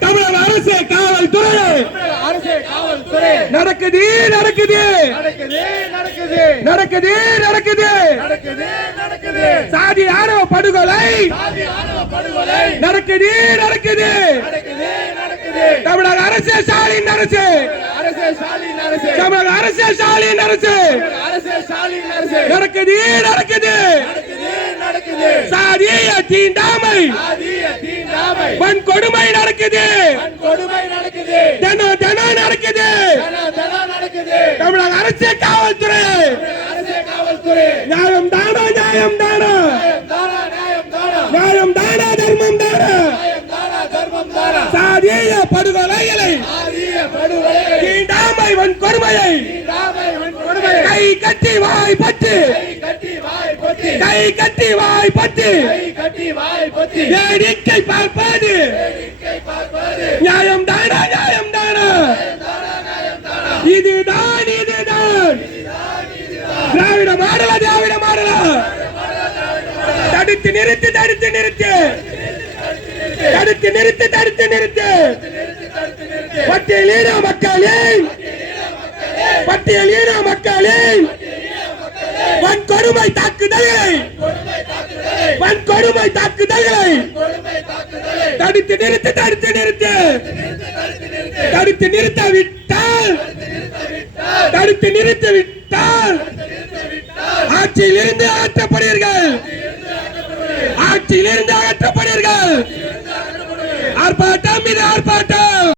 தமிழக அரசு நடக்குது நடக்குது! நடக்குது நடக்குது! சாதி ஆணவ படுகொலை! நடக்குது நடக்குது! தமிழக அரசு ஸ்டாலின் அரசு! தமிழக அரசு ஸ்டாலின் அரசு! நடக்குது நடக்குது! தீண்டாமை. மண் கொடுமை நடக்குது. தினம் தினம் நடக்குது. தமிழக அரசு காவல்துறை. நியாயம் தானா நியாயம் தானா? நியாயம் தானா தர்மம் தானா? சாதிய படுகொலைகளை. தீண்டாமை வன்கொடுமையை கை கட்டி வாய் பட்டு கை கட்டி வாய் பொத்தி வேடிக்கை பார்ப்பது? நியாயம் தானா நியாயம் தானா? இதுதான் இதுதான். திராவிட மாடலா திராவிட மாடலா? தடுத்து நிறுத்து தடுத்து நிறுத்து. தடுத்து நிறுத்து தடுத்து நிறுத்து. பட்டியலீன மக்களின் பட்டியலீன மக்களின் வன்கொடுமை தாக்குதல்களை வன்கொடுமை தாக்குதலை. தடுத்து நிறுத்து தடுத்து நிறுத்து. தடுத்து நிறுத்த விட்டால் தடுத்து நிறுத்து விட்டால் ஆட்சியில் இருந்து அகற்றப்படுவீர்கள். ஆட்சியில் இருந்து அகற்றப்படுவீர்கள். ஆர்ப்பாட்டம் இது ஆர்ப்பாட்டம்.